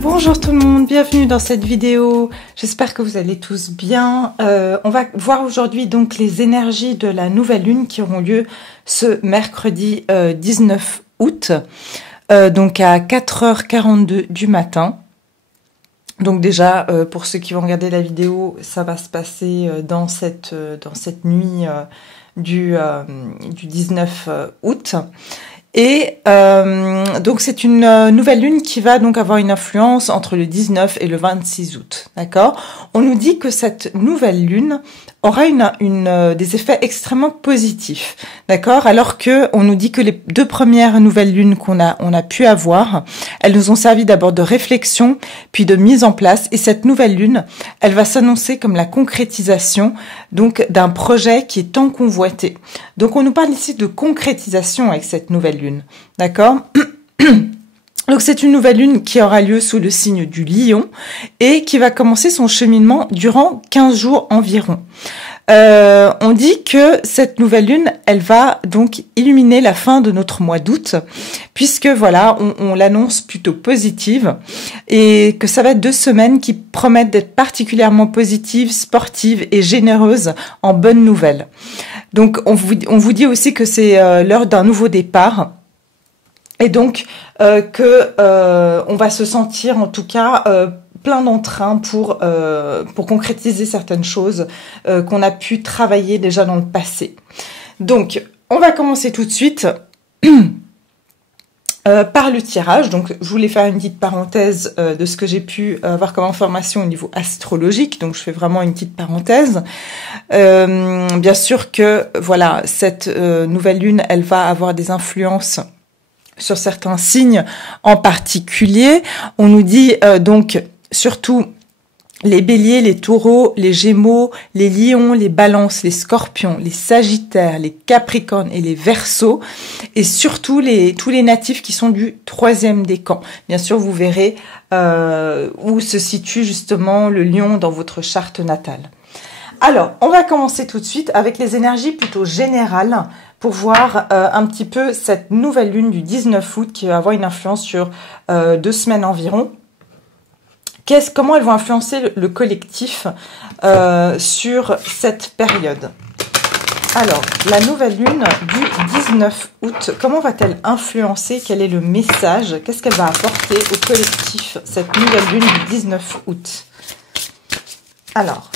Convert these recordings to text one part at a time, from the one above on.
Bonjour tout le monde, bienvenue dans cette vidéo. J'espère que vous allez tous bien. On va voir aujourd'hui donc les énergies de la nouvelle lune qui auront lieu ce mercredi 19 août, donc à 4h42 du matin. Donc déjà, pour ceux qui vont regarder la vidéo, ça va se passer dans cette nuit du 19 août. Et donc c'est une nouvelle lune qui va donc avoir une influence entre le 19 et le 26 août, d'accord? On nous dit que cette nouvelle lune aura des effets extrêmement positifs, d'accord? Alors que on nous dit que les deux premières nouvelles lunes on a pu avoir, elles nous ont servi d'abord de réflexion, puis de mise en place. Et cette nouvelle lune, elle va s'annoncer comme la concrétisation donc d'un projet qui est tant convoité. Donc on nous parle ici de concrétisation avec cette nouvelle lune, d'accord? Donc c'est une nouvelle lune qui aura lieu sous le signe du Lion et qui va commencer son cheminement durant 15 jours environ. On dit que cette nouvelle lune, elle va donc illuminer la fin de notre mois d'août, puisque voilà, on l'annonce plutôt positive et que ça va être 2 semaines qui promettent d'être particulièrement positives, sportives et généreuses en bonnes nouvelles. Donc on vous dit aussi que c'est l'heure d'un nouveau départ. Et donc on va se sentir en tout cas plein d'entrain pour concrétiser certaines choses qu'on a pu travailler déjà dans le passé. Donc on va commencer tout de suite par le tirage. Donc je voulais faire une petite parenthèse de ce que j'ai pu avoir comme information au niveau astrologique. Donc je fais vraiment une petite parenthèse. Bien sûr que voilà, cette nouvelle lune, elle va avoir des influences sur certains signes en particulier. On nous dit donc surtout les béliers, les taureaux, les gémeaux, les lions, les balances, les scorpions, les sagittaires, les capricornes et les verseaux, et surtout tous les natifs qui sont du 3e décan. Bien sûr, vous verrez où se situe justement le lion dans votre charte natale. Alors, on va commencer tout de suite avec les énergies plutôt générales pour voir un petit peu cette nouvelle lune du 19 août qui va avoir une influence sur 2 semaines environ. Comment elles vont influencer le collectif sur cette période? Alors, la nouvelle lune du 19 août, comment va-t-elle influencer? Quel est le message? Qu'est-ce qu'elle va apporter au collectif, cette nouvelle lune du 19 août? Alors,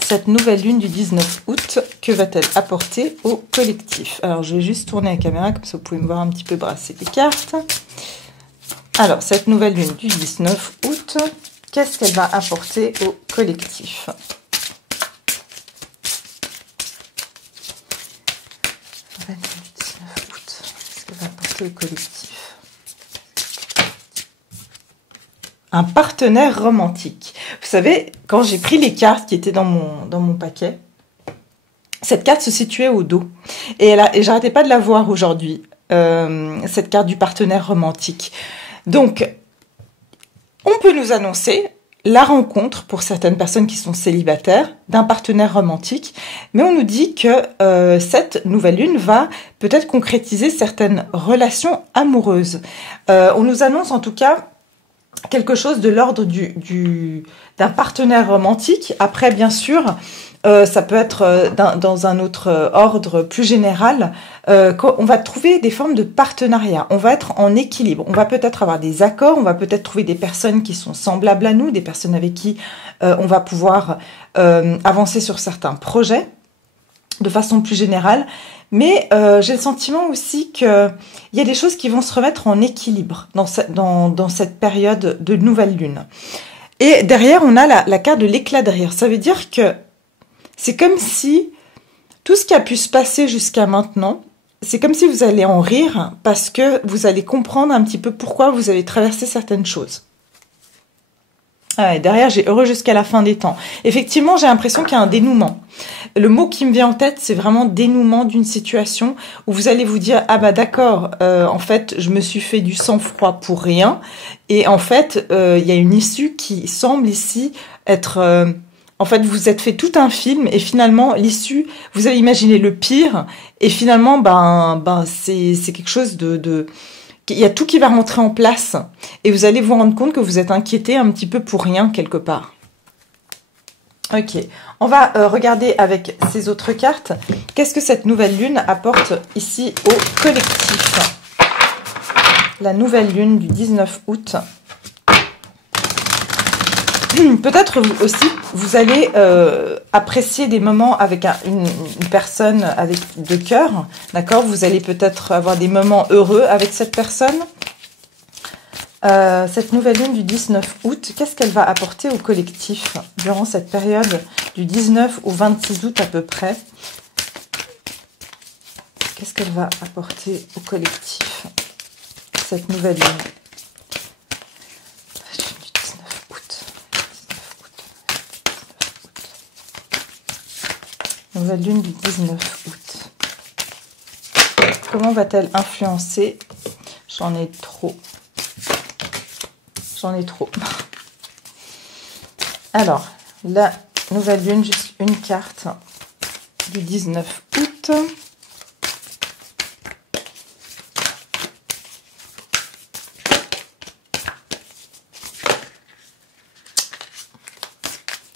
cette nouvelle lune du 19 août, que va-t-elle apporter au collectif? Alors, je vais juste tourner la caméra, comme ça vous pouvez me voir un petit peu brasser les cartes. Alors, cette nouvelle lune du 19 août, qu'est-ce qu'elle va apporter au collectif? La nouvelle lune du 19 août, qu'est-ce qu'elle va apporter au collectif? Un partenaire romantique. Vous savez, quand j'ai pris les cartes qui étaient dans mon paquet, cette carte se situait au dos. Et j'arrêtais pas de la voir aujourd'hui, cette carte du partenaire romantique. Donc, on peut nous annoncer la rencontre, pour certaines personnes qui sont célibataires, d'un partenaire romantique. Mais on nous dit que cette nouvelle lune va peut-être concrétiser certaines relations amoureuses. On nous annonce en tout cas quelque chose de l'ordre d'un partenaire romantique. Après, bien sûr, ça peut être dans un autre ordre plus général. On va trouver des formes de partenariat. On va être en équilibre. On va peut-être avoir des accords. On va peut-être trouver des personnes qui sont semblables à nous, des personnes avec qui on va pouvoir avancer sur certains projets de façon plus générale. Mais j'ai le sentiment aussi qu'il y a des choses qui vont se remettre en équilibre dans cette période de nouvelle lune. Et derrière, on a la carte de l'éclat de rire. Ça veut dire que c'est comme si tout ce qui a pu se passer jusqu'à maintenant, c'est comme si vous allez en rire parce que vous allez comprendre un petit peu pourquoi vous avez traversé certaines choses. Ah, et derrière, j'ai heureux jusqu'à la fin des temps. Effectivement, j'ai l'impression qu'il y a un dénouement. Le mot qui me vient en tête, c'est vraiment dénouement d'une situation où vous allez vous dire, ah bah d'accord, en fait, je me suis fait du sang-froid pour rien. Et en fait, il y a une issue qui semble ici être... en fait, vous êtes fait tout un film et finalement, l'issue, vous avez imaginé le pire. Et finalement, c'est quelque chose de il y a tout qui va rentrer en place et vous allez vous rendre compte que vous êtes inquiété un petit peu pour rien quelque part. Ok, on va regarder avec ces autres cartes. Qu'est-ce que cette nouvelle lune apporte ici au collectif? La nouvelle lune du 19 août. Peut-être aussi, vous allez apprécier des moments avec une personne avec de cœur, d'accord? Vous allez peut-être avoir des moments heureux avec cette personne. Cette nouvelle lune du 19 août, qu'est-ce qu'elle va apporter au collectif durant cette période du 19 au 26 août à peu près? Qu'est-ce qu'elle va apporter au collectif, cette nouvelle lune? Nouvelle lune du 19 août. Comment va-t-elle influencer? J'en ai trop. J'en ai trop. Alors, la nouvelle lune, juste une carte du 19 août.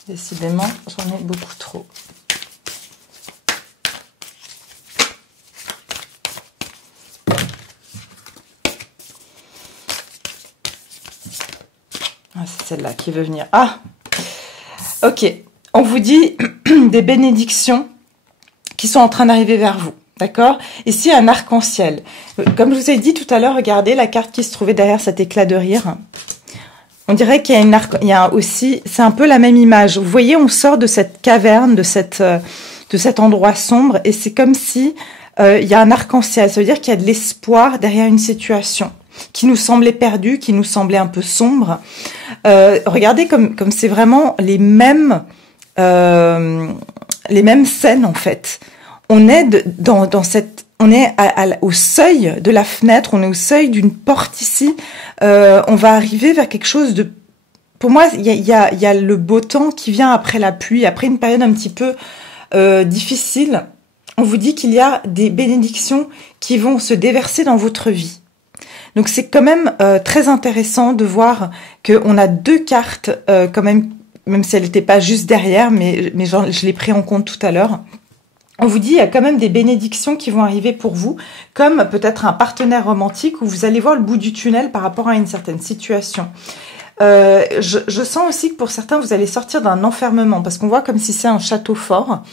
Décidément, j'en ai beaucoup trop. C'est celle-là qui veut venir. Ah, ok. On vous dit des bénédictions qui sont en train d'arriver vers vous. D'accord? Ici, un arc-en-ciel. Comme je vous ai dit tout à l'heure, regardez la carte qui se trouvait derrière cet éclat de rire. On dirait qu'il y a une arc, il y a aussi, c'est un peu la même image. Vous voyez, on sort de cette caverne, de cet endroit sombre, et c'est comme si il y a un arc-en-ciel. Ça veut dire qu'il y a de l'espoir derrière une situation qui nous semblait perdue, qui nous semblait un peu sombre. Regardez comme c'est vraiment les mêmes scènes en fait. On est on est au seuil de la fenêtre, on est au seuil d'une porte ici. On va arriver vers quelque chose de. Pour moi, il y a le beau temps qui vient après la pluie, après une période un petit peu difficile. On vous dit qu'il y a des bénédictions qui vont se déverser dans votre vie. Donc c'est quand même très intéressant de voir qu'on a deux cartes quand même si elle n'était pas juste derrière, mais je l'ai pris en compte tout à l'heure. On vous dit il y a quand même des bénédictions qui vont arriver pour vous, comme peut-être un partenaire romantique où vous allez voir le bout du tunnel par rapport à une certaine situation. Je sens aussi que pour certains, vous allez sortir d'un enfermement, parce qu'on voit comme si c'est un château fort,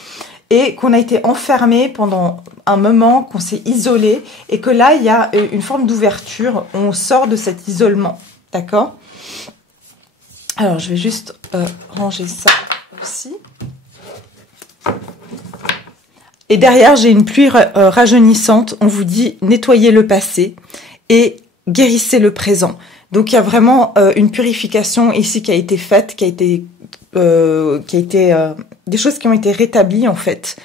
et qu'on a été enfermé pendant un moment, qu'on s'est isolé, et que là, il y a une forme d'ouverture, on sort de cet isolement, d'accord? Alors, je vais juste ranger ça aussi. Et derrière, j'ai une pluie rajeunissante, on vous dit nettoyez le passé et guérissez le présent. Donc, il y a vraiment une purification ici qui a été faite, des choses qui ont été rétablies en fait.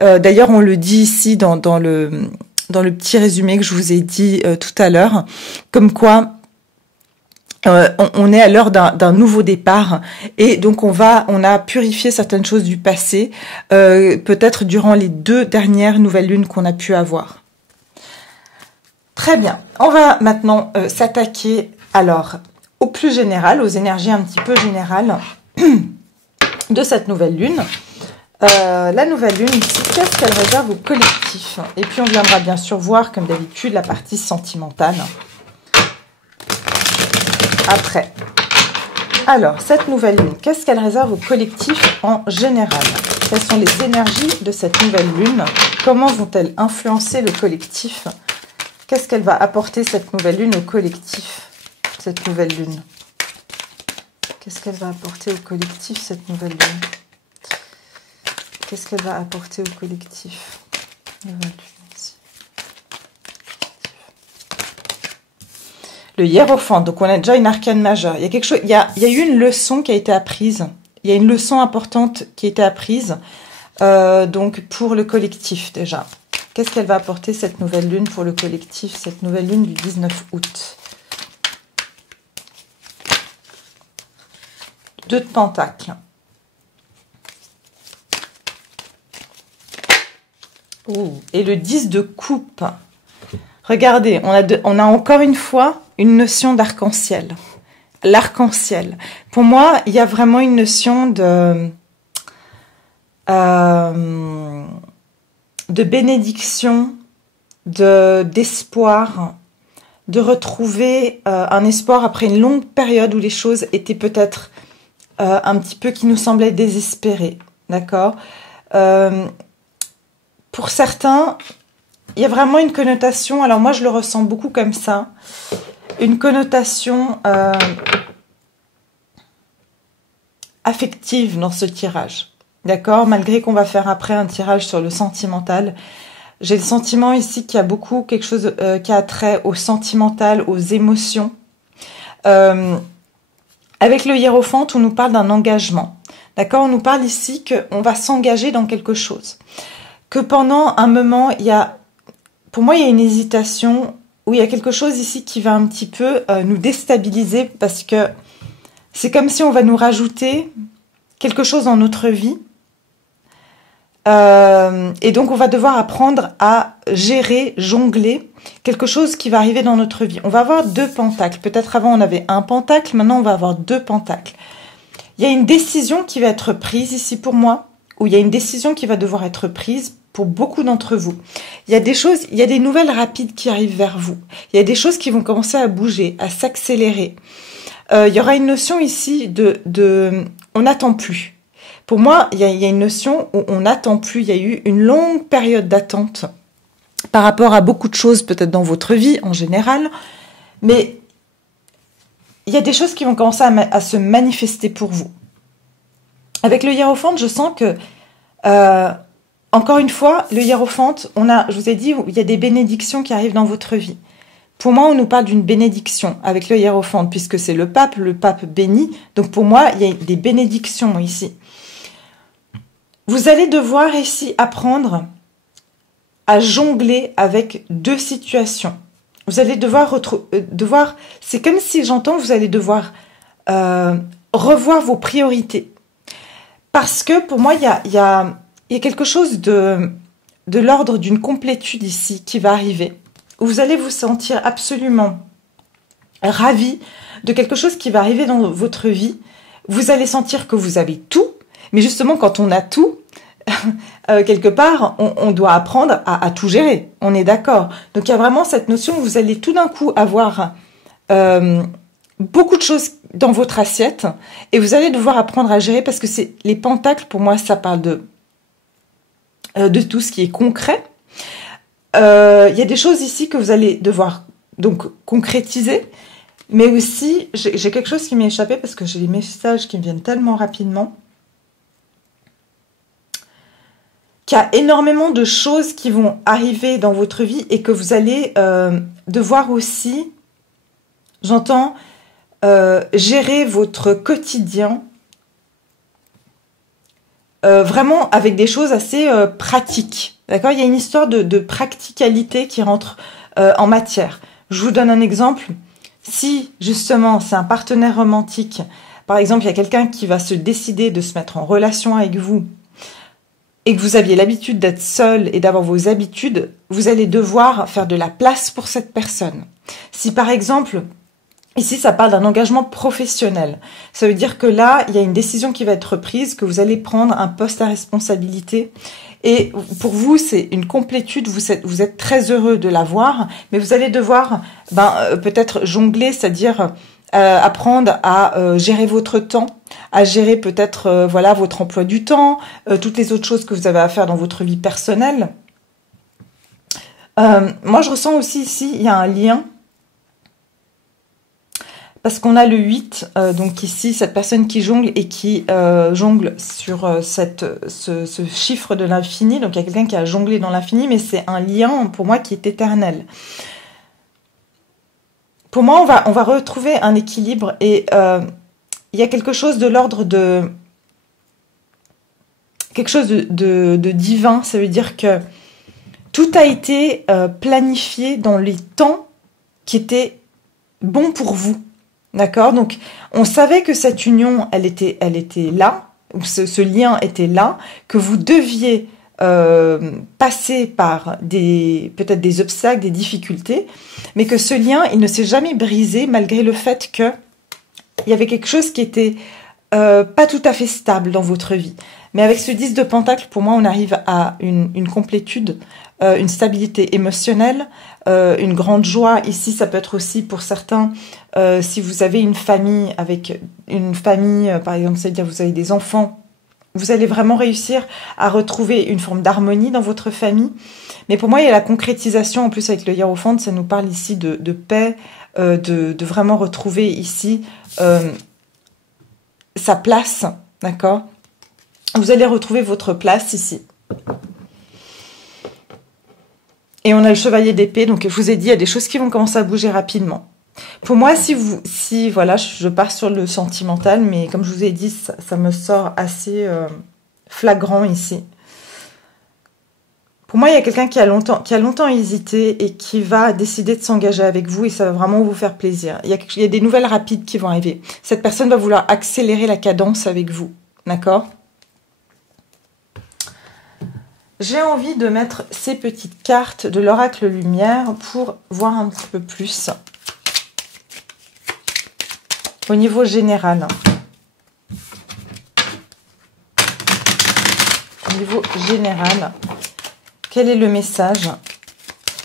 D'ailleurs, on le dit ici dans le petit résumé que je vous ai dit tout à l'heure, comme quoi on est à l'heure d'un nouveau départ et donc on a purifié certaines choses du passé, peut-être durant les 2 dernières nouvelles lunes qu'on a pu avoir. Très bien, on va maintenant s'attaquer alors au plus général, aux énergies un petit peu générales de cette nouvelle lune. La nouvelle lune ici, qu'est-ce qu'elle réserve au collectif? Et puis on viendra bien sûr voir, comme d'habitude, la partie sentimentale après. Alors, cette nouvelle lune, qu'est-ce qu'elle réserve au collectif en général? Quelles sont les énergies de cette nouvelle lune? Comment vont-elles influencer le collectif? Qu'est-ce qu'elle va apporter cette nouvelle lune au collectif? Cette nouvelle lune. Qu'est-ce qu'elle va apporter au collectif, cette nouvelle lune? Qu'est-ce qu'elle va apporter au collectif? Le hiérophant, donc on a déjà une arcane majeure. Il y a quelque chose, il y a eu une leçon qui a été apprise. Il y a une leçon importante qui a été apprise. Donc pour le collectif déjà. Qu'est-ce qu'elle va apporter cette nouvelle lune pour le collectif, cette nouvelle lune du 19 août? 2 de Pentacle. Ouh, et le 10 de Coupe. Regardez, on a encore une fois une notion d'arc-en-ciel. L'arc-en-ciel. Pour moi, il y a vraiment une notion de bénédiction, d'espoir, de retrouver un espoir après une longue période où les choses étaient peut-être un petit peu qui nous semblaient désespérées. D'accord? Pour certains, il y a vraiment une connotation, alors moi je le ressens beaucoup comme ça, une connotation affective dans ce tirage. D'accord? Malgré qu'on va faire après un tirage sur le sentimental, j'ai le sentiment ici qu'il y a beaucoup quelque chose qui a trait au sentimental, aux émotions. Avec le hiérophante, on nous parle d'un engagement. D'accord? On nous parle ici qu'on va s'engager dans quelque chose. Que pendant un moment, pour moi, il y a une hésitation, où il y a quelque chose ici qui va un petit peu nous déstabiliser, parce que c'est comme si on va nous rajouter quelque chose dans notre vie. Et donc, on va devoir apprendre à gérer, jongler quelque chose qui va arriver dans notre vie. On va avoir 2 pentacles. Peut-être avant, on avait un pentacle. Maintenant, on va avoir 2 pentacles. Il y a une décision qui va être prise ici pour moi, ou il y a une décision qui va devoir être prise pour beaucoup d'entre vous. Il y a des choses, il y a des nouvelles rapides qui arrivent vers vous. Il y a des choses qui vont commencer à bouger, à s'accélérer. Il y aura une notion ici on n'attend plus. Pour moi, il y a une notion où on n'attend plus. Il y a eu une longue période d'attente par rapport à beaucoup de choses, peut-être dans votre vie en général. Mais il y a des choses qui vont commencer à se manifester pour vous. Avec le hiérophante, je sens que, encore une fois, le hiérophante, je vous ai dit, il y a des bénédictions qui arrivent dans votre vie. Pour moi, on nous parle d'une bénédiction avec le hiérophante, puisque c'est le pape béni. Donc pour moi, il y a des bénédictions ici. Vous allez devoir ici apprendre à jongler avec 2 situations. Vous allez devoir c'est comme si j'entends, vous allez devoir revoir vos priorités. Parce que pour moi, il y a quelque chose de l'ordre d'une complétude ici qui va arriver. Où vous allez vous sentir absolument ravi de quelque chose qui va arriver dans votre vie. Vous allez sentir que vous avez tout. Mais justement, quand on a tout, quelque part, on doit apprendre à tout gérer. On est d'accord. Donc, il y a vraiment cette notion où vous allez tout d'un coup avoir beaucoup de choses dans votre assiette et vous allez devoir apprendre à gérer parce que les pentacles, pour moi, ça parle de tout ce qui est concret. Il y a des choses ici que vous allez devoir donc concrétiser, mais aussi, j'ai quelque chose qui m'est échappé parce que j'ai des messages qui me viennent tellement rapidement. Qu'il y a énormément de choses qui vont arriver dans votre vie et que vous allez devoir aussi, j'entends, gérer votre quotidien vraiment avec des choses assez pratiques. D'accord? Il y a une histoire de practicalité qui rentre en matière. Je vous donne un exemple. Si, justement, c'est un partenaire romantique, par exemple, il y a quelqu'un qui va se décider de se mettre en relation avec vous et que vous aviez l'habitude d'être seul et d'avoir vos habitudes, vous allez devoir faire de la place pour cette personne. Si, par exemple, ici, ça parle d'un engagement professionnel, ça veut dire que là, il y a une décision qui va être prise, que vous allez prendre un poste à responsabilité. Et pour vous, c'est une complétude, vous êtes très heureux de l'avoir, mais vous allez devoir peut-être jongler, c'est-à-dire apprendre à gérer votre temps, à gérer peut-être votre emploi du temps, toutes les autres choses que vous avez à faire dans votre vie personnelle. Moi, je ressens aussi ici, il y a un lien, parce qu'on a le 8, donc ici, cette personne qui jongle et qui jongle sur ce chiffre de l'infini. Donc, il y a quelqu'un qui a jonglé dans l'infini, mais c'est un lien, pour moi, qui est éternel. Pour moi, on va retrouver un équilibre et il y a quelque chose de l'ordre de... quelque chose de divin. Ça veut dire que tout a été planifié dans les temps qui étaient bons pour vous. D'accord? Donc, on savait que cette union, elle était là, ou ce lien était là, que vous deviez passer par peut-être des obstacles, des difficultés, mais que ce lien, il ne s'est jamais brisé malgré le fait que il y avait quelque chose qui était pas tout à fait stable dans votre vie. Mais avec ce 10 de Pentacle, pour moi, on arrive à une complétude, une stabilité émotionnelle, une grande joie. Ici, ça peut être aussi pour certains, si vous avez une famille, par exemple, c'est-à-dire vous avez des enfants, vous allez vraiment réussir à retrouver une forme d'harmonie dans votre famille. Mais pour moi, il y a la concrétisation, en plus avec le Hiérophante, ça nous parle ici de paix, de vraiment retrouver ici sa place, d'accord? Vous allez retrouver votre place ici. Et on a le chevalier d'épée, donc je vous ai dit, il y a des choses qui vont commencer à bouger rapidement. Pour moi, si voilà, je pars sur le sentimental, mais comme je vous ai dit, ça me sort assez flagrant ici. Pour moi, il y a quelqu'un qui a longtemps hésité et qui va décider de s'engager avec vous et ça va vraiment vous faire plaisir. Il y a des nouvelles rapides qui vont arriver. Cette personne va vouloir accélérer la cadence avec vous, d'accord? J'ai envie de mettre ces petites cartes de l'oracle lumière pour voir un petit peu plus au niveau général. Au niveau général, quel est le message?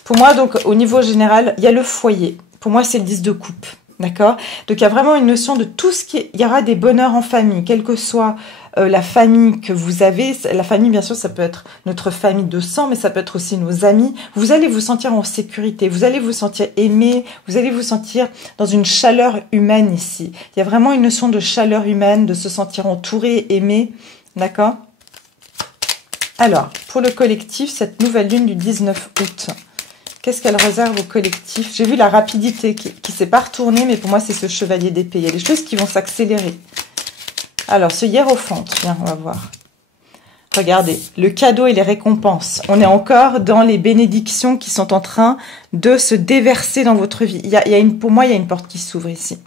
Pour moi, donc, au niveau général, il y a le foyer. Pour moi, c'est le 10 de coupe. D'accord? Donc, il y a vraiment une notion de tout ce qui est... Il y aura des bonheurs en famille, quelle que soit la famille que vous avez. La famille, bien sûr, ça peut être notre famille de sang, mais ça peut être aussi nos amis. Vous allez vous sentir en sécurité, vous allez vous sentir aimé, vous allez vous sentir dans une chaleur humaine ici. Il y a vraiment une notion de chaleur humaine, de se sentir entouré, aimé. D'accord? Alors, pour le collectif, cette nouvelle lune du 19 août... Qu'est-ce qu'elle réserve au collectif? J'ai vu la rapidité qui ne s'est pas retournée, mais pour moi, c'est ce chevalier d'épée. Il y a des choses qui vont s'accélérer. Alors, ce hiérophante, viens, on va voir. Regardez, le cadeau et les récompenses. On est encore dans les bénédictions qui sont en train de se déverser dans votre vie. Pour moi, il y a une porte qui s'ouvre ici.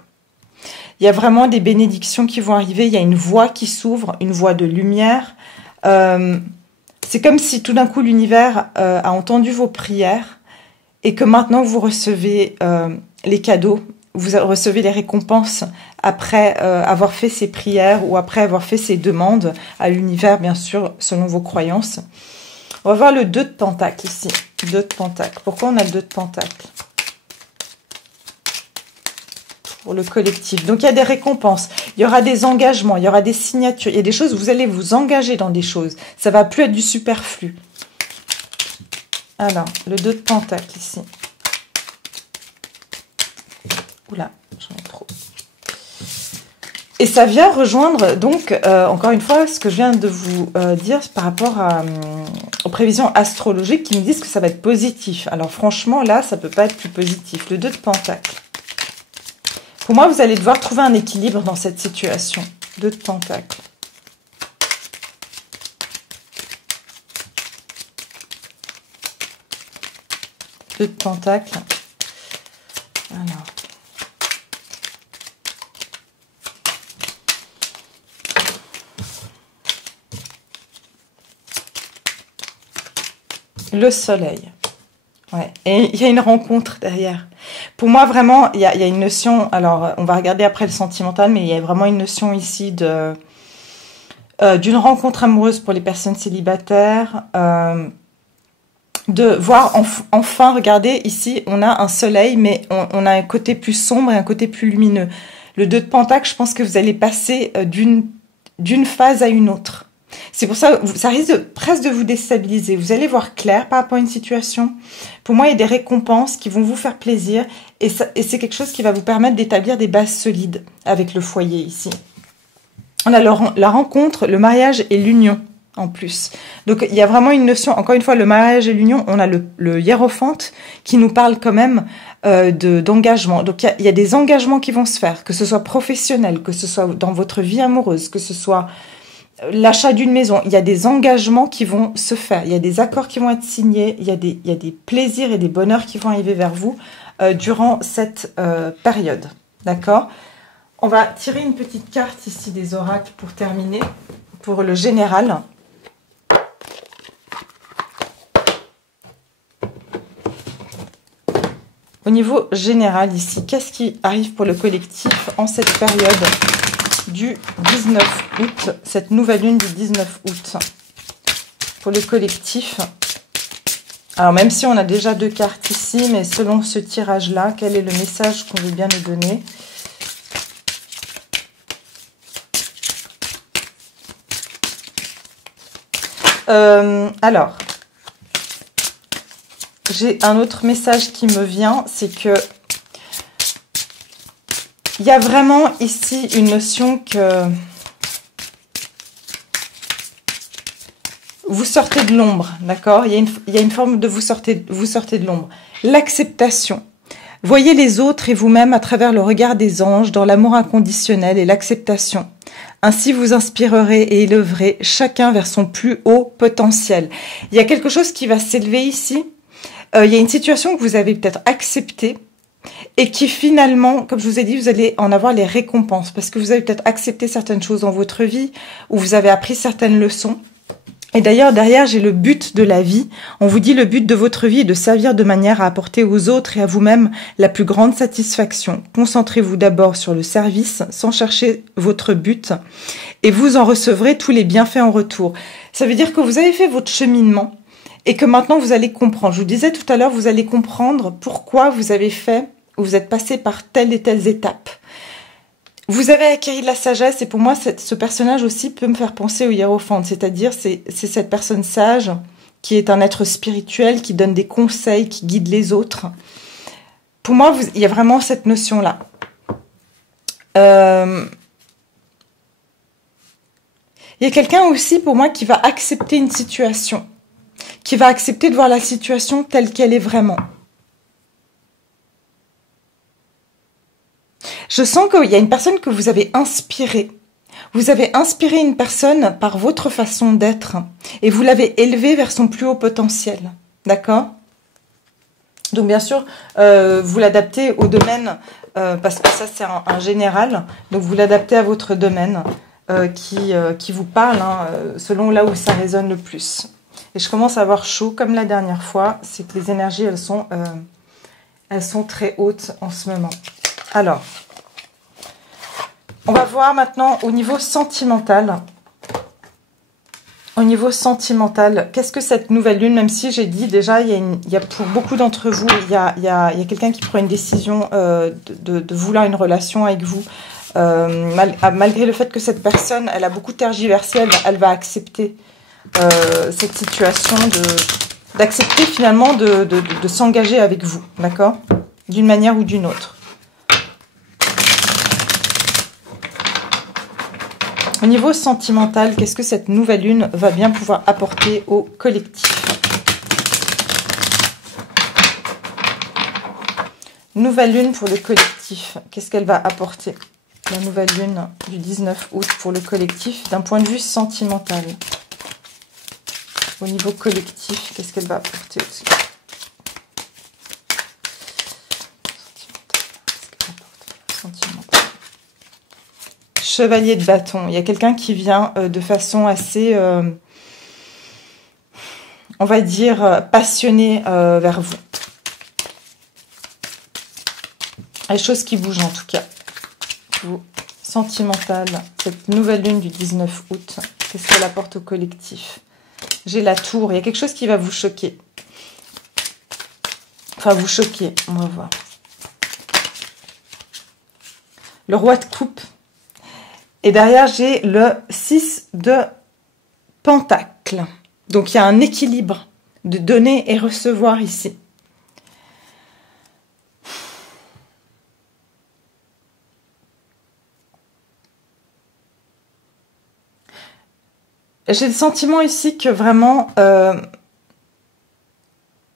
Il y a vraiment des bénédictions qui vont arriver. Il y a une voie qui s'ouvre, une voie de lumière. C'est comme si tout d'un coup, l'univers a entendu vos prières. Et que maintenant, vous recevez les cadeaux, vous recevez les récompenses après avoir fait ces prières ou après avoir fait ces demandes à l'univers, bien sûr, selon vos croyances. On va voir le 2 de Pentacle ici. 2 de Pentacle. Pourquoi on a le 2 de Pentacle? Pour le collectif. Donc, il y a des récompenses. Il y aura des engagements, il y aura des signatures. Il y a des choses, vous allez vous engager dans des choses. Ça ne va plus être du superflu. Alors, le 2 de Pentacle ici. Oula, j'en ai trop. Et ça vient rejoindre, donc, encore une fois, ce que je viens de vous dire par rapport aux prévisions astrologiques qui me disent que ça va être positif. Alors, franchement, là, ça ne peut pas être plus positif. Le 2 de Pentacle. Pour moi, vous allez devoir trouver un équilibre dans cette situation. 2 de Pentacle. De Pentacle. Alors. Le soleil. Ouais. Et il y a une rencontre derrière. Pour moi, vraiment, il y a une notion... Alors, on va regarder après le sentimental, mais il y a vraiment une notion ici d'une rencontre amoureuse pour les personnes célibataires. De voir enfin, regardez, ici, on a un soleil, mais on a un côté plus sombre et un côté plus lumineux. Le 2 de Pentacle, je pense que vous allez passer d'une phase à une autre. C'est pour ça que ça risque presque de vous déstabiliser. Vous allez voir clair par rapport à une situation. Pour moi, il y a des récompenses qui vont vous faire plaisir et c'est quelque chose qui va vous permettre d'établir des bases solides avec le foyer ici. On a la rencontre, le mariage et l'union. en plus. Donc il y a vraiment une notion, encore une fois, le mariage et l'union, on a le hiérophante qui nous parle quand même d'engagement. Donc il y a des engagements qui vont se faire, que ce soit professionnel, que ce soit dans votre vie amoureuse, que ce soit l'achat d'une maison. Il y a des engagements qui vont se faire, il y a des accords qui vont être signés, il y a des plaisirs et des bonheurs qui vont arriver vers vous durant cette période. D'accord ? On va tirer une petite carte ici des oracles pour terminer, pour le général. Au niveau général ici, qu'est-ce qui arrive pour le collectif en cette période du 19 août, cette nouvelle lune du 19 août pour le collectif? Alors même si on a déjà 2 cartes ici, mais selon ce tirage-là, quel est le message qu'on veut bien nous donner? Alors, j'ai un autre message qui me vient, c'est que il y a vraiment ici une notion que vous sortez de l'ombre, d'accord? Il y a une forme de vous sortez de l'ombre. L'acceptation. Voyez les autres et vous-même à travers le regard des anges, dans l'amour inconditionnel et l'acceptation. Ainsi, vous inspirerez et élèverez chacun vers son plus haut potentiel. Il y a quelque chose qui va s'élever ici. Il y a une situation que vous avez peut-être acceptée et qui finalement, comme je vous ai dit, vous allez en avoir les récompenses parce que vous avez peut-être accepté certaines choses dans votre vie ou vous avez appris certaines leçons. Et d'ailleurs, derrière, j'ai le but de la vie. On vous dit le but de votre vie est de servir de manière à apporter aux autres et à vous-même la plus grande satisfaction. Concentrez-vous d'abord sur le service sans chercher votre but et vous en recevrez tous les bienfaits en retour. Ça veut dire que vous avez fait votre cheminement et que maintenant vous allez comprendre. Je vous disais tout à l'heure, vous allez comprendre pourquoi vous avez fait ou vous êtes passé par telles et telles étapes. Vous avez acquis de la sagesse et pour moi, ce personnage aussi peut me faire penser au hiérophante, c'est-à-dire c'est cette personne sage qui est un être spirituel, qui donne des conseils, qui guide les autres. Pour moi, il y a vraiment cette notion-là. Il y a quelqu'un aussi pour moi qui va accepter une situation, qui va accepter de voir la situation telle qu'elle est vraiment. Je sens qu'il y a une personne que vous avez inspirée. Vous avez inspiré une personne par votre façon d'être et vous l'avez élevée vers son plus haut potentiel. D'accord ? Donc bien sûr, vous l'adaptez au domaine, parce que ça c'est un général, donc vous l'adaptez à votre domaine qui vous parle, hein, selon là où ça résonne le plus. Et je commence à avoir chaud, comme la dernière fois, c'est que les énergies, elles sont très hautes en ce moment. Alors, on va voir maintenant au niveau sentimental. Au niveau sentimental, qu'est-ce que cette nouvelle lune, même si j'ai dit déjà, il y a pour beaucoup d'entre vous, il y a quelqu'un qui prend une décision de vouloir une relation avec vous, malgré le fait que cette personne, elle a beaucoup tergiversé, elle va accepter cette situation, d'accepter finalement de s'engager avec vous, d'accord ? D'une manière ou d'une autre. Au niveau sentimental, qu'est-ce que cette nouvelle lune va bien pouvoir apporter au collectif? Nouvelle lune pour le collectif, qu'est-ce qu'elle va apporter? La nouvelle lune du 19 août pour le collectif, d'un point de vue sentimental. Au niveau collectif, qu'est-ce qu'elle va apporter aussi? Sentimental. Chevalier de bâton. Il y a quelqu'un qui vient de façon assez, on va dire, passionnée vers vous. Les choses qui bougent en tout cas. Sentimental, cette nouvelle lune du 19 août, qu'est-ce qu'elle apporte au collectif? J'ai la tour. Il y a quelque chose qui va vous choquer. Enfin, vous choquer. On va voir. Le roi de coupe. Et derrière, j'ai le 6 de Pentacle. Donc, il y a un équilibre de donner et recevoir ici. j'ai le sentiment ici que vraiment,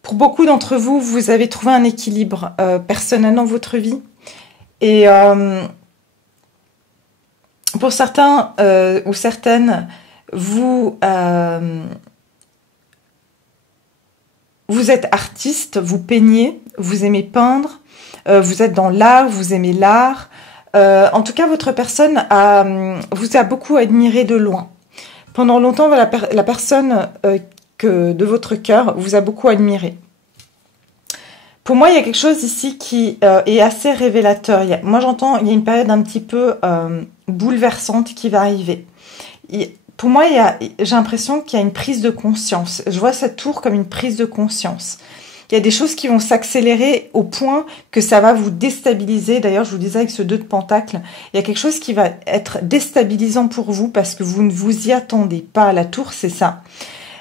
pour beaucoup d'entre vous, vous avez trouvé un équilibre personnel dans votre vie. Et pour certains ou certaines, vous êtes artiste, vous peignez, vous aimez peindre, vous êtes dans l'art, vous aimez l'art. En tout cas, votre personne vous a beaucoup admiré de loin. Pendant longtemps, la personne de votre cœur vous a beaucoup admiré. Pour moi, il y a quelque chose ici qui est assez révélateur. Moi, j'entends, il y a une période un petit peu bouleversante qui va arriver. Pour moi, j'ai l'impression qu'il y a une prise de conscience. Je vois cette tour comme une prise de conscience. Il y a des choses qui vont s'accélérer au point que ça va vous déstabiliser. D'ailleurs, je vous disais avec ce 2 de Pentacle, il y a quelque chose qui va être déstabilisant pour vous parce que vous ne vous y attendez pas. La tour, c'est ça.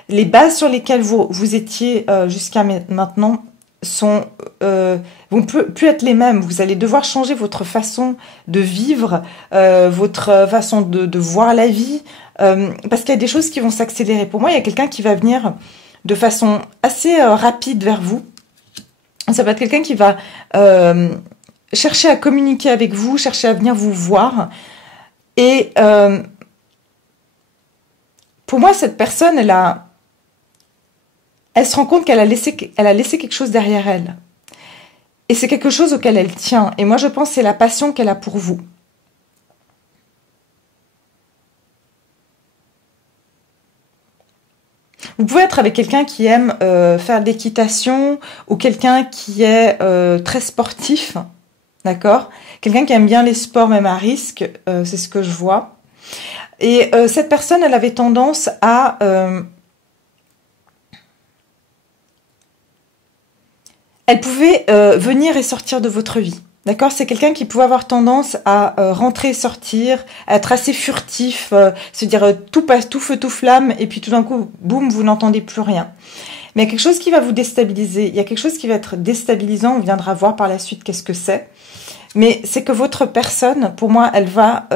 Les bases sur lesquelles vous étiez jusqu'à maintenant vont plus être les mêmes. Vous allez devoir changer votre façon de vivre, votre façon de voir la vie, parce qu'il y a des choses qui vont s'accélérer. Pour moi, il y a quelqu'un qui va venir de façon assez rapide vers vous. Ça va être quelqu'un qui va chercher à communiquer avec vous, chercher à venir vous voir. Et pour moi, cette personne, elle se rend compte qu'elle a laissé quelque chose derrière elle. Et c'est quelque chose auquel elle tient. Et moi, je pense que c'est la passion qu'elle a pour vous. Vous pouvez être avec quelqu'un qui aime faire de l'équitation ou quelqu'un qui est très sportif, d'accord? Quelqu'un qui aime bien les sports, même à risque, c'est ce que je vois. Et cette personne, elle avait tendance à... elle pouvait venir et sortir de votre vie. D'accord? C'est quelqu'un qui pouvait avoir tendance à rentrer et sortir, à être assez furtif, se dire tout feu, tout flamme, et puis tout d'un coup, boum, vous n'entendez plus rien. Mais il y a quelque chose qui va vous déstabiliser, il y a quelque chose qui va être déstabilisant, on viendra voir par la suite qu'est-ce que c'est. Mais c'est que votre personne, pour moi, elle va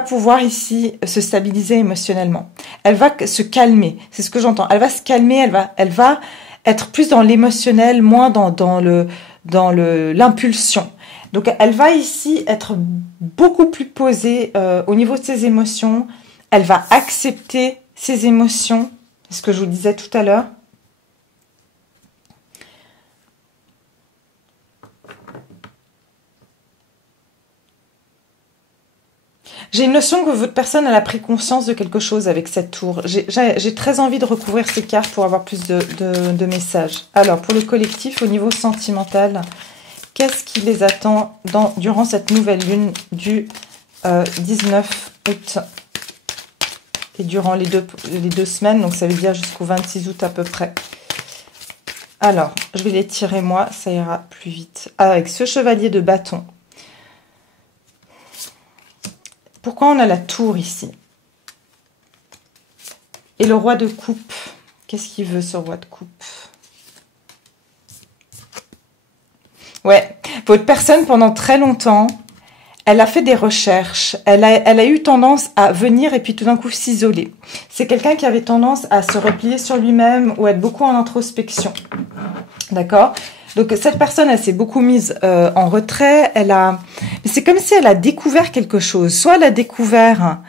pouvoir ici se stabiliser émotionnellement. Elle va se calmer, c'est ce que j'entends. Elle va se calmer, elle va être plus dans l'émotionnel, moins dans l'impulsion. Donc, elle va ici être beaucoup plus posée au niveau de ses émotions. Elle va accepter ses émotions, c'est ce que je vous disais tout à l'heure. J'ai une notion que votre personne elle a pris conscience de quelque chose avec cette tour. J'ai très envie de recouvrir ces cartes pour avoir plus de messages. Alors, pour le collectif, au niveau sentimental, qu'est-ce qui les attend durant cette nouvelle lune du 19 août et durant les deux semaines, donc ça veut dire jusqu'au 26 août à peu près. Alors, je vais les tirer moi, ça ira plus vite. Avec ce chevalier de bâton. Pourquoi on a la tour ici? Et le roi de coupe. Qu'est-ce qu'il veut, ce roi de coupe? Ouais, votre personne, pendant très longtemps, elle a fait des recherches. Elle a eu tendance à venir et puis tout d'un coup s'isoler. C'est quelqu'un qui avait tendance à se replier sur lui-même ou être beaucoup en introspection. D'accord? Donc, cette personne, elle s'est beaucoup mise en retrait. C'est comme si elle a découvert quelque chose. Soit elle a découvert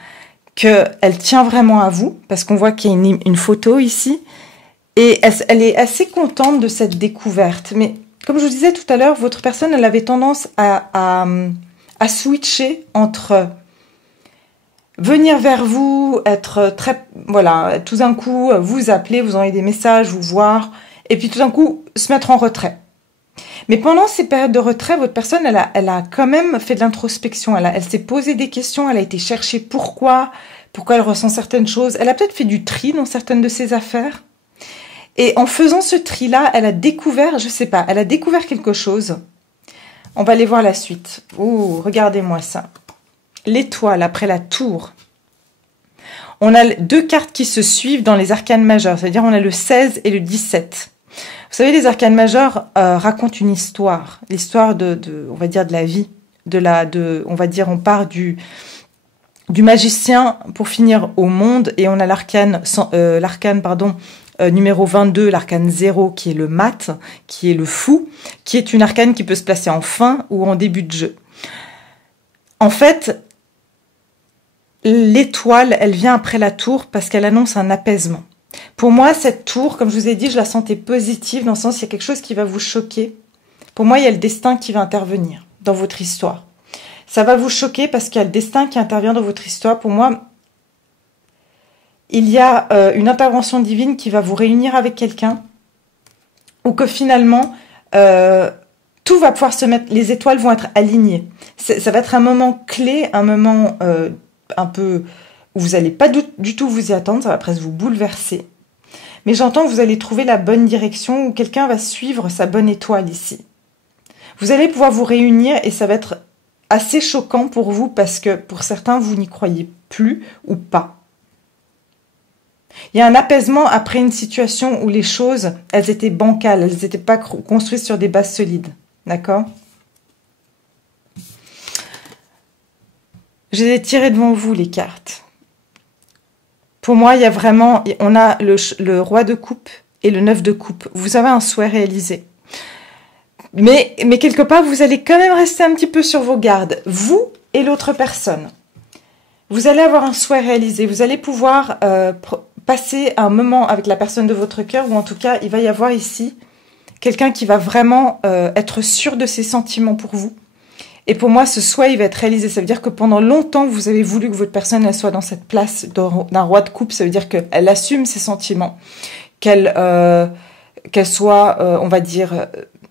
qu'elle tient vraiment à vous, parce qu'on voit qu'il y a une photo ici, et elle est assez contente de cette découverte. Mais comme je vous disais tout à l'heure, votre personne, elle avait tendance à switcher entre venir vers vous, être très... Voilà, tout d'un coup, vous appeler, vous envoyer des messages, vous voir, et puis tout d'un coup, se mettre en retrait. Mais pendant ces périodes de retrait, votre personne, elle a quand même fait de l'introspection. Elle s'est posé des questions, elle a été chercher pourquoi elle ressent certaines choses. Elle a peut-être fait du tri dans certaines de ses affaires. Et en faisant ce tri-là, elle a découvert, je sais pas, elle a découvert quelque chose. On va aller voir la suite. Ouh, regardez-moi ça. L'étoile après la tour. On a deux cartes qui se suivent dans les arcanes majeures. C'est-à-dire on a le 16 et le 17. Vous savez, les arcanes majeures racontent une histoire. L'histoire on va dire, de la vie. On va dire, on part du du magicien pour finir au monde, et on a l'arcane numéro 22, l'arcane 0 qui est le mat, qui est le fou, qui est une arcane qui peut se placer en fin ou en début de jeu. En fait, l'étoile, elle vient après la tour parce qu'elle annonce un apaisement. Pour moi, cette tour, comme je vous ai dit, je la sentais positive, dans le sens qu'il y a quelque chose qui va vous choquer. Pour moi, il y a le destin qui va intervenir dans votre histoire. Ça va vous choquer parce qu'il y a le destin qui intervient dans votre histoire. Pour moi, il y a une intervention divine qui va vous réunir avec quelqu'un, ou que finalement, tout va pouvoir se mettre, les étoiles vont être alignées. Ça va être un moment clé, un moment un peu où vous n'allez pas du tout vous y attendre, ça va presque vous bouleverser. Mais j'entends que vous allez trouver la bonne direction, où quelqu'un va suivre sa bonne étoile ici. Vous allez pouvoir vous réunir et ça va être assez choquant pour vous parce que pour certains, vous n'y croyez plus ou pas. Il y a un apaisement après une situation où les choses, elles étaient bancales, elles n'étaient pas construites sur des bases solides. D'accord ? Je les ai tirées devant vous, les cartes. Pour moi, il y a vraiment, on a le roi de coupe et le 9 de coupe. Vous avez un souhait réalisé. Mais quelque part, vous allez quand même rester un petit peu sur vos gardes. Vous et l'autre personne. Vous allez avoir un souhait réalisé. Vous allez pouvoir passer un moment avec la personne de votre cœur, ou en tout cas, il va y avoir ici quelqu'un qui va vraiment être sûr de ses sentiments pour vous. Et pour moi, ce souhait, il va être réalisé. Ça veut dire que pendant longtemps, vous avez voulu que votre personne elle soit dans cette place d'un roi de coupe. Ça veut dire qu'elle assume ses sentiments, qu'elle soit, on va dire,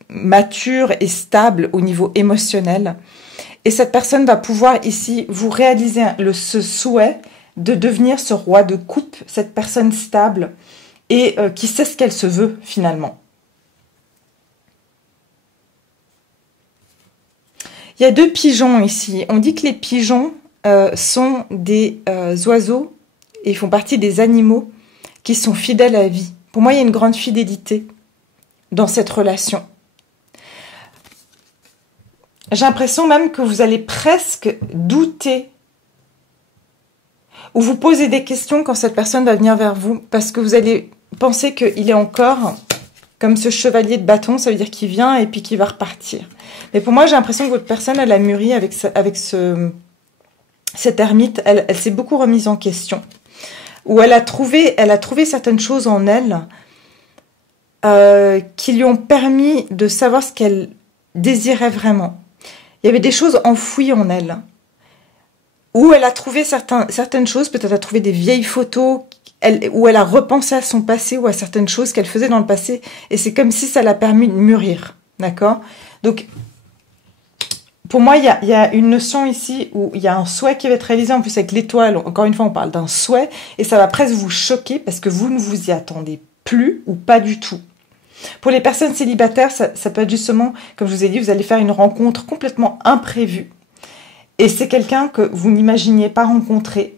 mature et stable au niveau émotionnel. Et cette personne va pouvoir ici vous réaliser ce souhait de devenir ce roi de coupe, cette personne stable et qui sait ce qu'elle se veut finalement. Il y a 2 pigeons ici. On dit que les pigeons sont des oiseaux et font partie des animaux qui sont fidèles à la vie. Pour moi, il y a une grande fidélité dans cette relation. J'ai l'impression même que vous allez presque douter ou vous poser des questions quand cette personne va venir vers vous, parce que vous allez penser qu'il est encore comme ce chevalier de bâton, ça veut dire qu'il vient et puis qu'il va repartir. Mais pour moi, j'ai l'impression que votre personne, elle a mûri avec cette ermite, elle s'est beaucoup remise en question, où elle a trouvé certaines choses en elle qui lui ont permis de savoir ce qu'elle désirait vraiment. Il y avait des choses enfouies en elle, où elle a trouvé certaines choses, peut-être elle a trouvé des vieilles photos, où elle a repensé à son passé ou à certaines choses qu'elle faisait dans le passé, et c'est comme si ça l'a permis de mûrir, d'accord ? Donc, pour moi, il y a une notion ici où il y a un souhait qui va être réalisé, en plus avec l'étoile, encore une fois, on parle d'un souhait, et ça va presque vous choquer parce que vous ne vous y attendez plus ou pas du tout. Pour les personnes célibataires, ça peut être justement, comme je vous ai dit, vous allez faire une rencontre complètement imprévue. Et c'est quelqu'un que vous n'imaginiez pas rencontrer.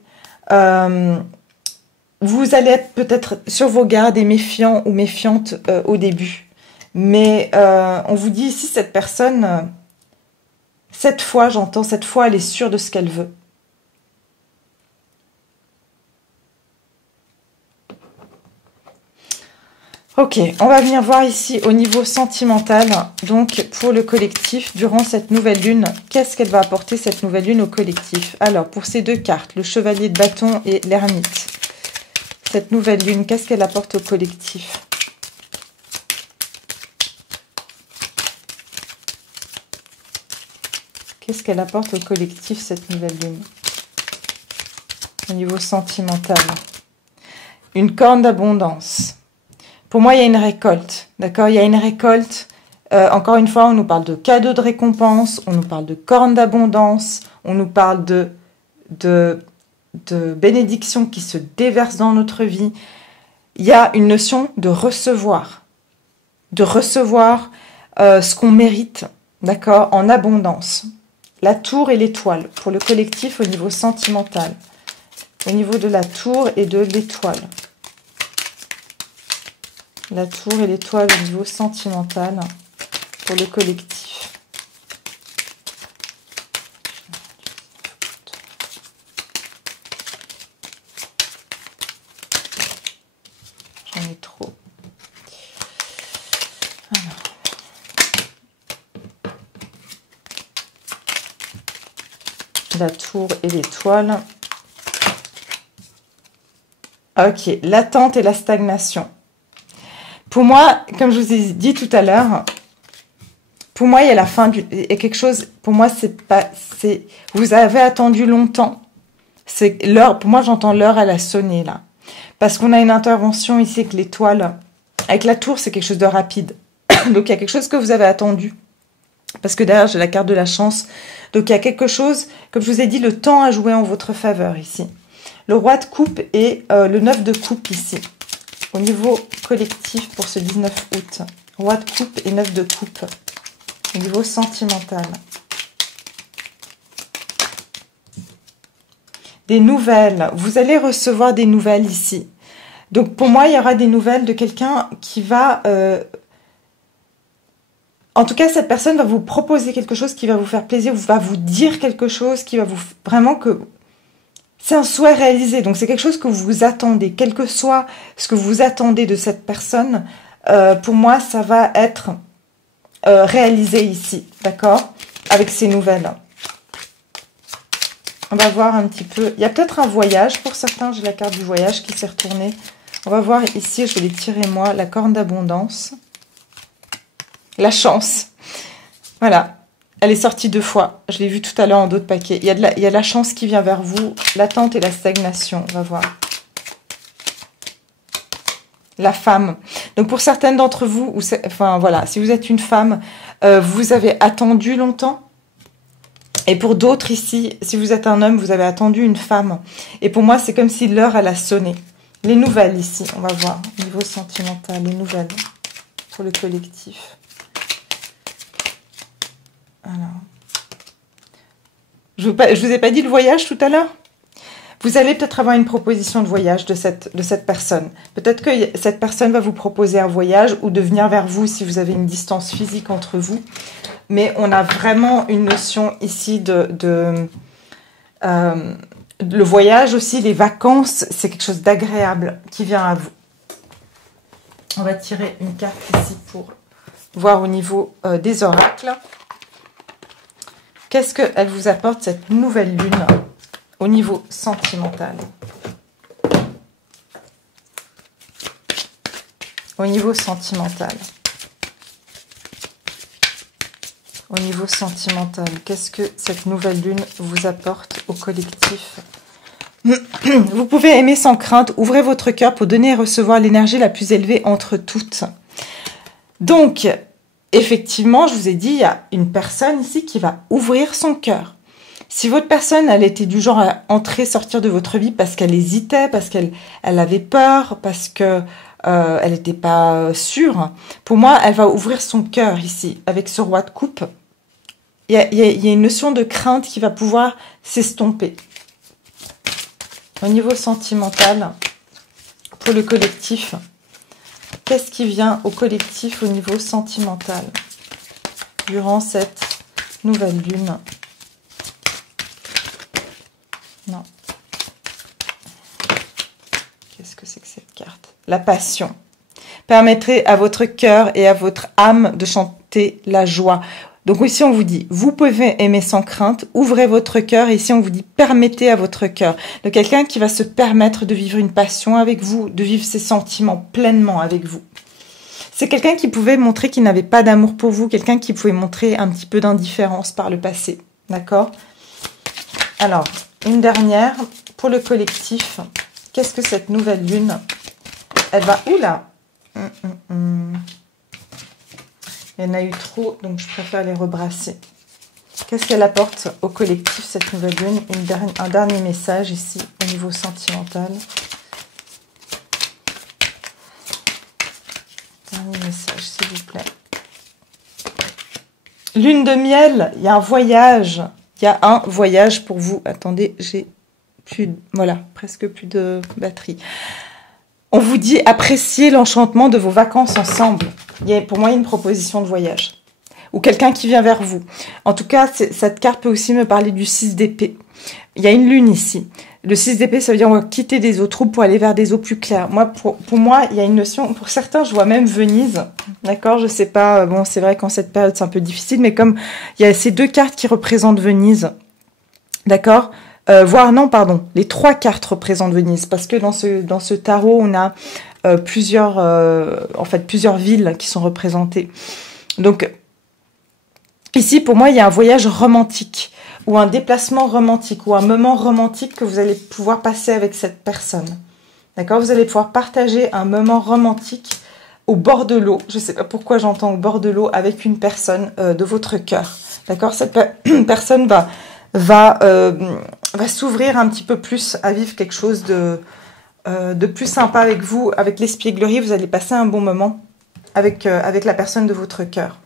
Vous allez être peut-être sur vos gardes et méfiant ou méfiante au début. Mais on vous dit ici, cette personne, cette fois, elle est sûre de ce qu'elle veut. Ok, on va venir voir ici au niveau sentimental, donc pour le collectif, durant cette nouvelle lune, qu'est-ce qu'elle va apporter cette nouvelle lune au collectif? Alors, pour ces 2 cartes, le chevalier de bâton et l'ermite, cette nouvelle lune, qu'est-ce qu'elle apporte au collectif? Qu'est-ce qu'elle apporte au collectif, cette nouvelle lune? Au niveau sentimental, une corne d'abondance. Pour moi, il y a une récolte, d'accord? Il y a une récolte. Encore une fois, on nous parle de cadeaux de récompense, on nous parle de cornes d'abondance, on nous parle de bénédictions qui se déversent dans notre vie. Il y a une notion de recevoir ce qu'on mérite, d'accord? En abondance. La tour et l'étoile, pour le collectif au niveau sentimental, au niveau de la tour et de l'étoile. La tour et l'étoile au niveau sentimental pour le collectif. ai trop. La tour et l'étoile. Ok, l'attente et la stagnation. Pour moi, comme je vous ai dit tout à l'heure, pour moi, il y a la fin du... Il y a quelque chose... Pour moi, c'est pas... Vous avez attendu longtemps. C'est l'heure... Pour moi, j'entends l'heure, elle a sonné, là. Parce qu'on a une intervention ici avec l'étoile. Avec la tour, c'est quelque chose de rapide. Donc, il y a quelque chose que vous avez attendu. Parce que derrière, j'ai la carte de la chance. Donc, il y a quelque chose... Comme je vous ai dit, le temps a joué en votre faveur, ici. Le roi de coupe et le 9 de coupe, ici. Au niveau collectif pour ce 19 août. Roi de coupe et 9 de coupe. Au niveau sentimental. Des nouvelles. Vous allez recevoir des nouvelles ici. Donc pour moi, il y aura des nouvelles de quelqu'un qui va... En tout cas, cette personne va vous proposer quelque chose qui va vous faire plaisir, va vous dire quelque chose qui va vous... Vraiment que... C'est un souhait réalisé, donc c'est quelque chose que vous attendez. Quel que soit ce que vous attendez de cette personne, pour moi, ça va être réalisé ici, d'accord? Avec ces nouvelles. On va voir un petit peu. Il y a peut-être un voyage pour certains. J'ai la carte du voyage qui s'est retournée. On va voir ici, je vais les tirer moi. La corne d'abondance. La chance. Voilà. Elle est sortie 2 fois. Je l'ai vu tout à l'heure en d'autres paquets. Il y a de la chance qui vient vers vous. L'attente et la stagnation. On va voir. La femme. Donc pour certaines d'entre vous, enfin voilà, si vous êtes une femme, vous avez attendu longtemps. Et pour d'autres ici, si vous êtes un homme, vous avez attendu une femme. Et pour moi, c'est comme si l'heure, elle a sonné. Les nouvelles ici, on va voir. Au niveau sentimental, les nouvelles pour le collectif. Alors. Je vous ai pas dit le voyage tout à l'heure? Vous allez peut-être avoir une proposition de voyage de cette personne. Peut-être que cette personne va vous proposer un voyage ou de venir vers vous si vous avez une distance physique entre vous. Mais on a vraiment une notion ici le voyage aussi, les vacances, c'est quelque chose d'agréable qui vient à vous. On va tirer une carte ici pour voir au niveau des oracles. Qu'est-ce qu'elle vous apporte, cette nouvelle lune, au niveau sentimental? Au niveau sentimental. Au niveau sentimental, qu'est-ce que cette nouvelle lune vous apporte au collectif? Vous pouvez aimer sans crainte. Ouvrez votre cœur pour donner et recevoir l'énergie la plus élevée entre toutes. Donc, effectivement, je vous ai dit, il y a une personne ici qui va ouvrir son cœur. Si votre personne, elle était du genre à entrer, sortir de votre vie parce qu'elle hésitait, parce qu'elle avait peur, parce que elle n'était pas sûre, pour moi, elle va ouvrir son cœur ici, avec ce roi de coupe. Il y a une notion de crainte qui va pouvoir s'estomper. Au niveau sentimental, pour le collectif, qu'est-ce qui vient au collectif au niveau sentimental durant cette nouvelle lune? Non. Qu'est-ce que c'est que cette carte? La passion. Permettrez à votre cœur et à votre âme de chanter la joie. Donc ici, on vous dit, vous pouvez aimer sans crainte, ouvrez votre cœur. Et ici, on vous dit, permettez à votre cœur. Donc quelqu'un qui va se permettre de vivre une passion avec vous, de vivre ses sentiments pleinement avec vous. C'est quelqu'un qui pouvait montrer qu'il n'avait pas d'amour pour vous, quelqu'un qui pouvait montrer un petit peu d'indifférence par le passé. D'accord? Alors, une dernière, pour le collectif, qu'est-ce que cette nouvelle lune, elle va... Oula! Il y en a eu trop, donc je préfère les rebrasser. Qu'est-ce qu'elle apporte au collectif, cette nouvelle lune? Un dernier message ici, au niveau sentimental. Dernier message, s'il vous plaît. Lune de miel, il y a un voyage. Il y a un voyage pour vous. Attendez, j'ai plus... Voilà, presque plus de batterie. On vous dit appréciez l'enchantement de vos vacances ensemble. Pour moi, il y a une proposition de voyage. Ou quelqu'un qui vient vers vous. En tout cas, cette carte peut aussi me parler du 6 d'épée. Il y a une lune ici. Le 6 d'épée, ça veut dire on va quitter des eaux troubles pour aller vers des eaux plus claires. Moi, pour moi, il y a une notion, pour certains, je vois même Venise, d'accord? Je sais pas, bon, c'est vrai qu'en cette période, c'est un peu difficile, mais comme il y a ces 2 cartes qui représentent Venise, d'accord? Voire non, pardon, les 3 cartes représentent Venise, parce que dans ce tarot, on a plusieurs villes qui sont représentées. Donc, ici, pour moi, il y a un voyage romantique, ou un déplacement romantique, ou un moment romantique que vous allez pouvoir passer avec cette personne. D'accord? Vous allez pouvoir partager un moment romantique au bord de l'eau. Je ne sais pas pourquoi j'entends au bord de l'eau avec une personne de votre cœur. D'accord? Cette personne va s'ouvrir un petit peu plus à vivre quelque chose de plus sympa avec vous. Avec l'espièglerie, vous allez passer un bon moment avec la personne de votre cœur.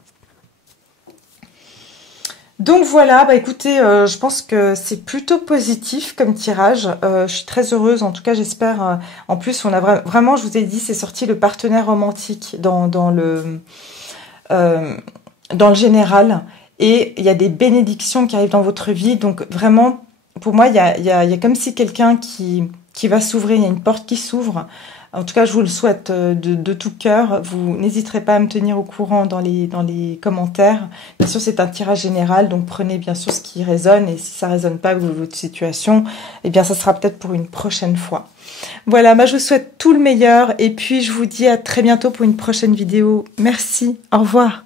Donc voilà, bah écoutez, je pense que c'est plutôt positif comme tirage. Je suis très heureuse, en tout cas j'espère. En plus, on a vraiment, je vous ai dit, c'est sorti le partenaire romantique dans le général. Et il y a des bénédictions qui arrivent dans votre vie. Donc vraiment, pour moi, il y a comme si quelqu'un qui va s'ouvrir, il y a une porte qui s'ouvre. En tout cas, je vous le souhaite de tout cœur. Vous n'hésiterez pas à me tenir au courant dans les commentaires. Bien sûr, c'est un tirage général, donc prenez bien sûr ce qui résonne. Et si ça ne résonne pas avec votre situation, eh bien, ça sera peut-être pour une prochaine fois. Voilà, moi, je vous souhaite tout le meilleur. Et puis, je vous dis à très bientôt pour une prochaine vidéo. Merci, au revoir.